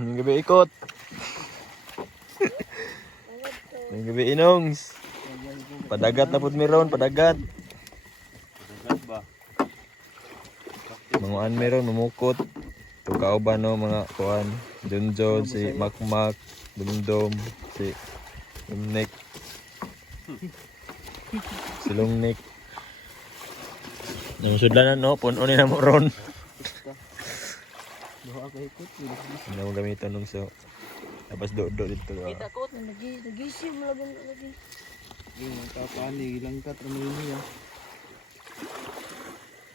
Ngayong gabi ikot. Ngayong gabi inongs. Padagat na pud meron, padagat. Padagat ba? Manguan meron, mamukot. Tukaw ba no mga kuan. Junjun, si Makmak, Dumdum, si Lumnek. Si Lungnik. Namusudlanan no, puno ni na mo ron. Doha ka ikot. Hindi mo gamitan nung so. Tapos do dito. Kita ko, nagising mo lang lagi. Yung tapani, ilang ka, tramayin niya.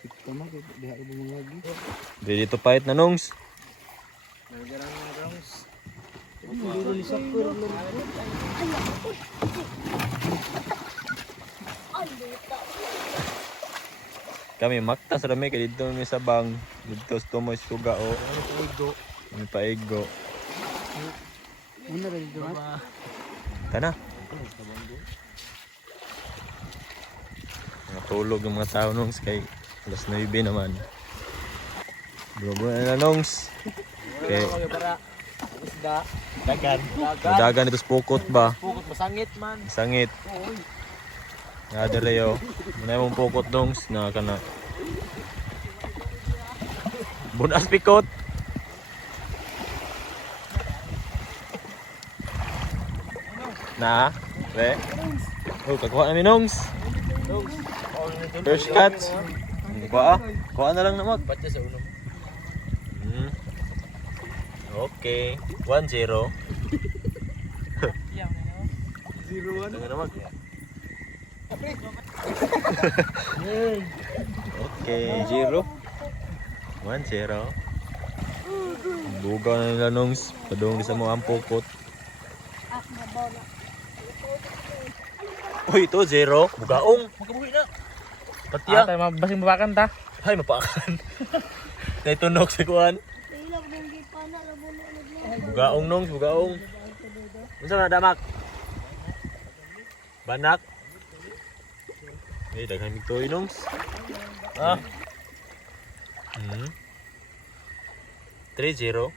Kita mo, diha ka mga lagi. Dito pahit na nungs. Nagaran nga rangs. Duro ni Sakura. Kami maktas rami kay dito mi sabang dito sa mo suga o mi paigo. Muna rin doon. Tana. Natulog yung mga tao nungs kay alas 9 naman. Bro na nungs. Okay. Dagan. Dagan dito sa pukot ba? Pukot masangit man. Sangit. Nga dere yo. Muna mong pukot nungs na kana. Bunas pikot. Na, re. Oh, kakuha namin nungs. First catch. Kuha na lang naman. Patya sa unom. Okay. 1-0. 0-1. Ano naman? Okay. 0. 1-0. Bugaw na nila nungs. Padung di sa mga ampukot. Uy, ito 0. Bugaong. Magkabuhi na. Patya. Tayo mabasing mapakan ta. Ay, mapakan. Naitunog sa kuhan. Bugaong nungs, bugaong. Unsa na damak? Banak. Eh, daghan mig toy nungs. Ah. 3-0.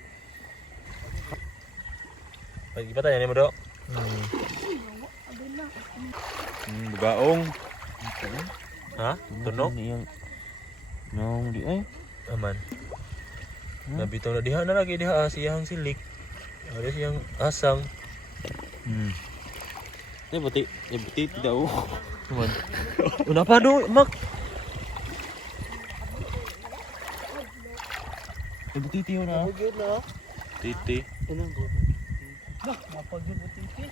Pagi patay ni mo do. Bugaong. Ha? Tunog? Nong di ay. Aman. Nabitaw na diha na lagi diha siyang silik. Ada siyang asang. Buti tidak Aman. Una pa do, mak. Buti na. Good na. Titi. Ano go? Nah, mapagyo buti.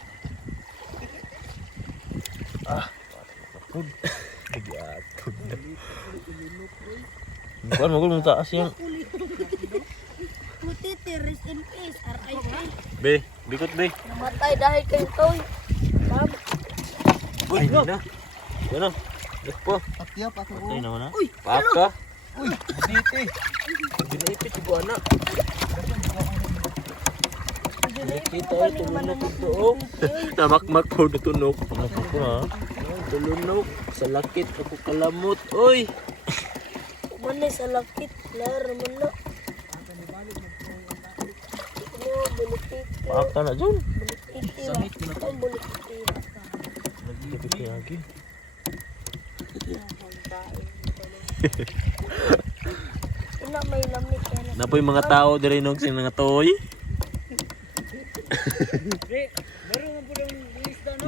Bigatod. Bukan mo kung taas yang. Puti, rest in peace, R.I.P. Be, bikot be. Namatay dahil kay Toy. Uy, na. Ano? Lepo. Patya pato. Patay na na. Uy, Paka. Uy, buti. Dinaipit si buana. kita ito tulunok ito. Namakmak po tunok. Namakmak po ha. Tulunok. Sa lakit ako kalamot. Uy. Manay sa lakit. Laro man na. Paak na dyan. Sangit na ito. Lapit lagi. Ina may lamig. Napoy mga tao dire nung sing mga toy.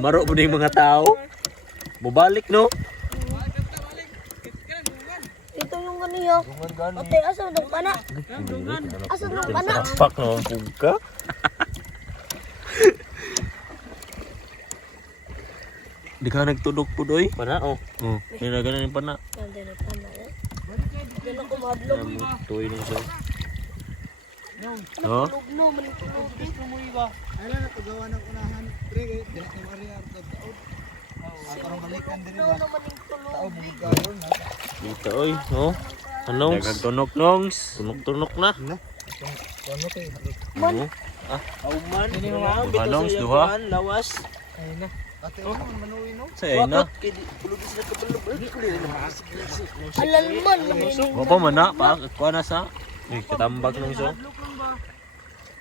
Maro po yung mga tao. Bubalik no. Ito yung ganiyo. Ote, asa ng pana? Asa ng pana? Pak no pugka. Di ka nagtudok po doy? Pana oh. Oh, nilaganan yung pana. Nandiyan ang pana yan. Diyan ako mahadlong. Toy nung so. Oh. Tulog no, manitulog. Ala na pagawa ng unahan. Pre, dili na Maria Arto taod. Para balikan din No, ba? naman yung tulog. Tao bugod karon ha. Dito oy, oh. Anong? Nagtunok nongs. Tunok-tunok na. Ano kay? Man. Auman. Ini Anong duha? Lawas. Ay na. Ate mo manuwi no. Sa ay na. Pulugis na kabalo. Alalman naman yung Mo pa man na pa kuha na sa. Eh, katambak nung so.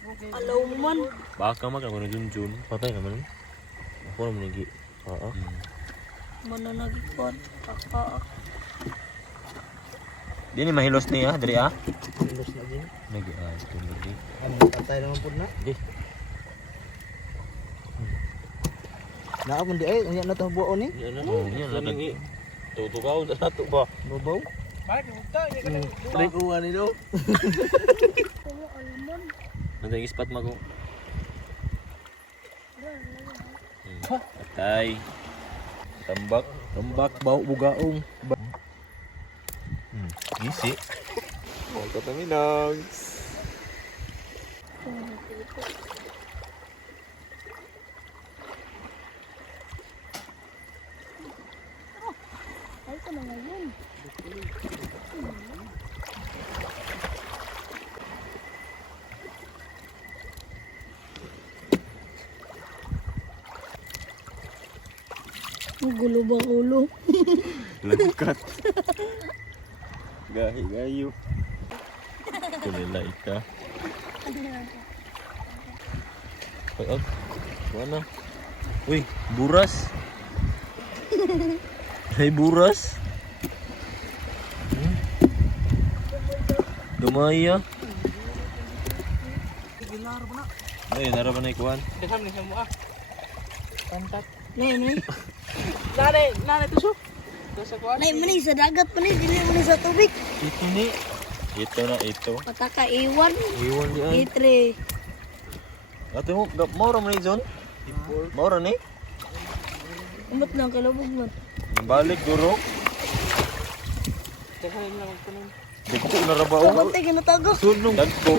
Alaw mo man. Baka mag ano Junjun. Patay naman. Ako naman lagi. Oo. Mananagipon. Kaka. Di ni mahilos niya, diri ah. Ilos na din. Lagi ito lagi. Ano, patay naman po na. Di. Naapon di ay, unya na to buo ni. Yan na. Oh, yan, Yan lagi. lagi. Tutugaw na nato ba? Babaw. Break uwan nito. Kumo almon. Nanday ispat mago. Patay. Tambak. Tambak bau bugaong. Isi. Oh, kataminag. Ay, ka na ngayon. Gulo ba ulo? Langkat. Gahi gayo. Kulilay ka. Ay, og. Mana? Uy, buras. Hay buras. Dumaya. Ay, narapan na ikuan. Nay, nay. Nane to so. To sa kuan. Nay, mani sa dagat pa ni, dili mo ni sa tubig. Ito ni. Ito na ito. Pataka iwan. Iwan diyan. Itre. Ato mo, maura mo ni John? Maura ni? Umot lang kalubog mo. Balik guro. Dagko na ra ba o? Kapag tayo ginatago. Sunong dagko.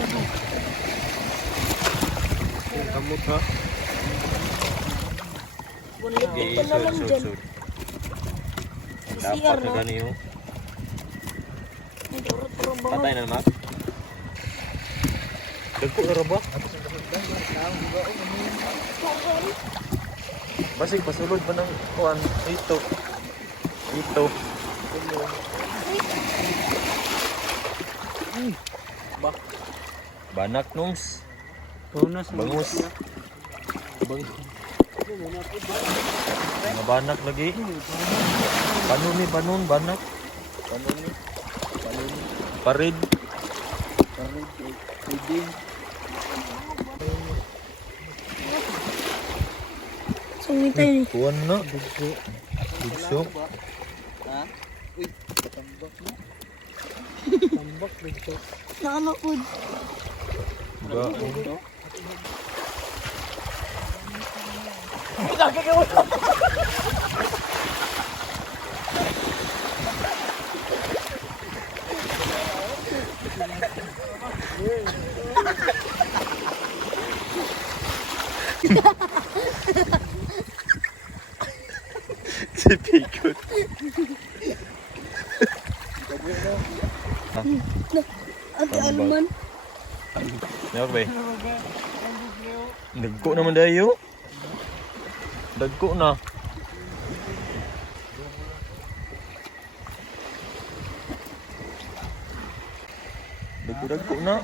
Kamot ha. Bulit Okay, ka na lang dyan. sud. CR Dapat na na. ganiyo. Ay, turot-turot ba mo? Patay na naman. Dagko na ra ba? Basig pasulod ba ng kuan? Ito. Ito. Banak nungs. Bangus. Mga banak lagi. Panon ni banon banak. Panon ni. Panon ni. Parid. Parid. Puding. Sumitay ni. Kuan na. Bugso. Bugso. Ha? Uy, tambak na. Tambak dito. Nakamapod. Gaong. Si Pikot. Ate alman. Nyak ba? Dagko naman dayo. Dagko na. Dagko na.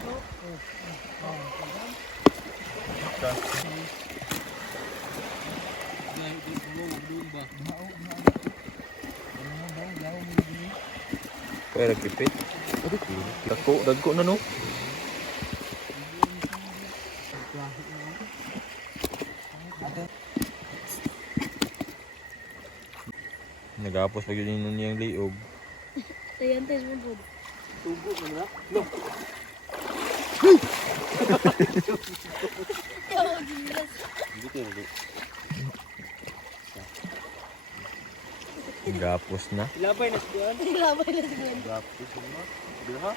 Pwede kipit. Dagko na no. Nagapos pag yun niyang liog. Tayantes mo po. Tubo mo na. Lo. Nagapos na. Ilabay na siya. Ilabay na siguro. Gapos mo. Diha.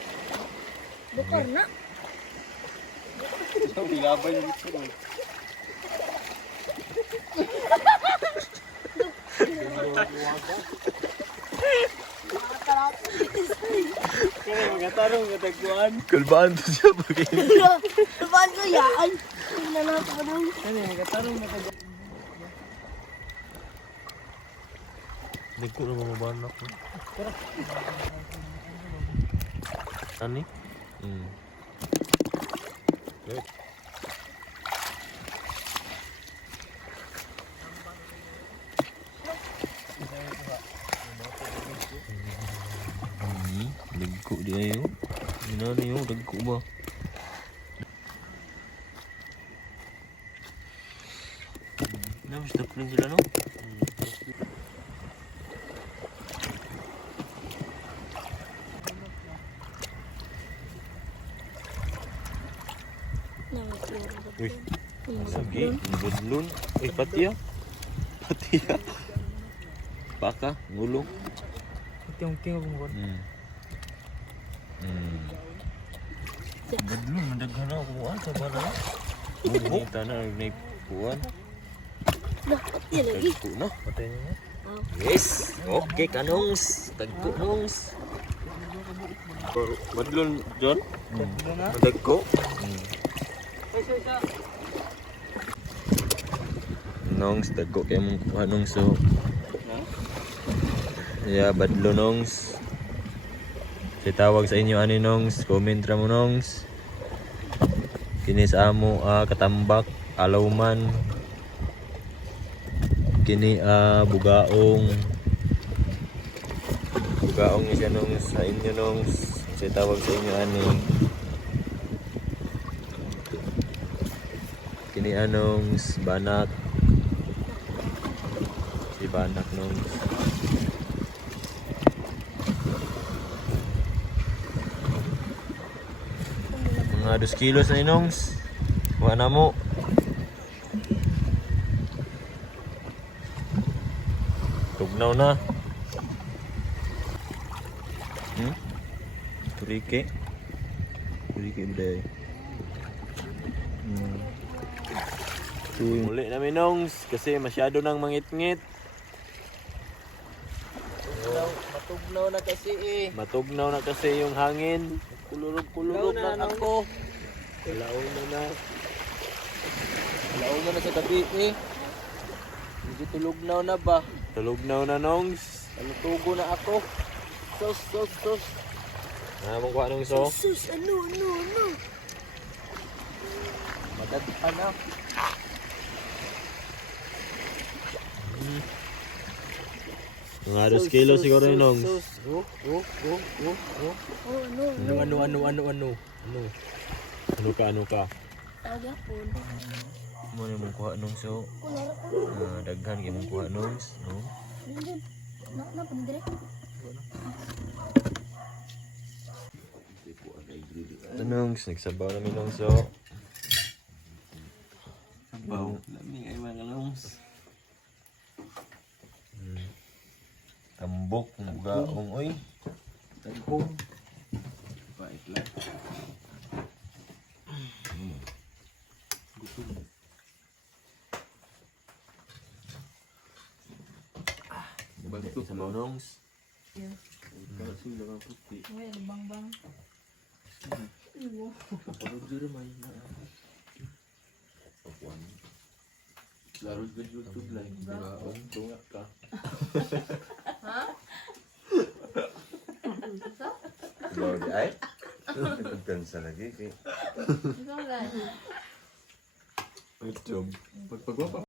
Bukar na. Ilabay na siya. Kaya magatarong katagpuan. Kulbaan to siya pag Lumaan ko yan. Tingnan natin mo doon. Kaya magatarong katagpuan. Dagko na mga banak. Ani? Hmm. ba? Stop rin sila no? Uy, sige, budlon. Uy, patiya. Patiya. Baka, ngulong. Tingog mo. Budlon, mandaghan na ako sa bala. Kita na, nagpuan. Yan lagi. Tagpo na. Patay niya. Yes! Okay, kanongs. Tagko, nongs. Badlon, John? Tagko. Nongs, tagko kayo mong kuha nongs. So. Yeah, badlo nongs. Si tawag sa inyo ani nongs. Comment ra mo nongs. Kini sa amo katambak, alawman. Kini bugaong. Bugaong ni siya nongs sa inyo nongs. Si tawag sa inyo ani. Kini anongs banak. Si banak nongs. Mga 2 kilos na inongs. Kuha na mo. Tugnaw na. Turike. Turike udah. Muli namin nongs kasi masyado nang mangit-ngit. Matugnaw na kasi eh. Matugnaw na kasi yung hangin. Kulurog-kulurog na ako. Laon na. Laon na sa gabi eh. Hindi tulugnaw na ba? Tulugnaw na nongs. Tugo na ako. Sos. Mong kuha nung so. Sus, ano. Madaghan na. Mga 2 kilo siguro yung nongs. Oh, ano. Ano ka? Tawag ako. Mo ni mong kuha nongs so. Kulara ko. Daghan kay mong kuha nongs, no? Nandun. Na, panindire. Ito nongs, nagsabaw namin nongs so. Sabaw. Lamig ay mga nongs. Tambok ng bugaong oy. Tagpong. Bait lang. Sabaw nongs. Laro sa YouTube live. Tunga ka. Sabaw di ay. Nagkansa lagi kay. YouTube. Pagpagwapa.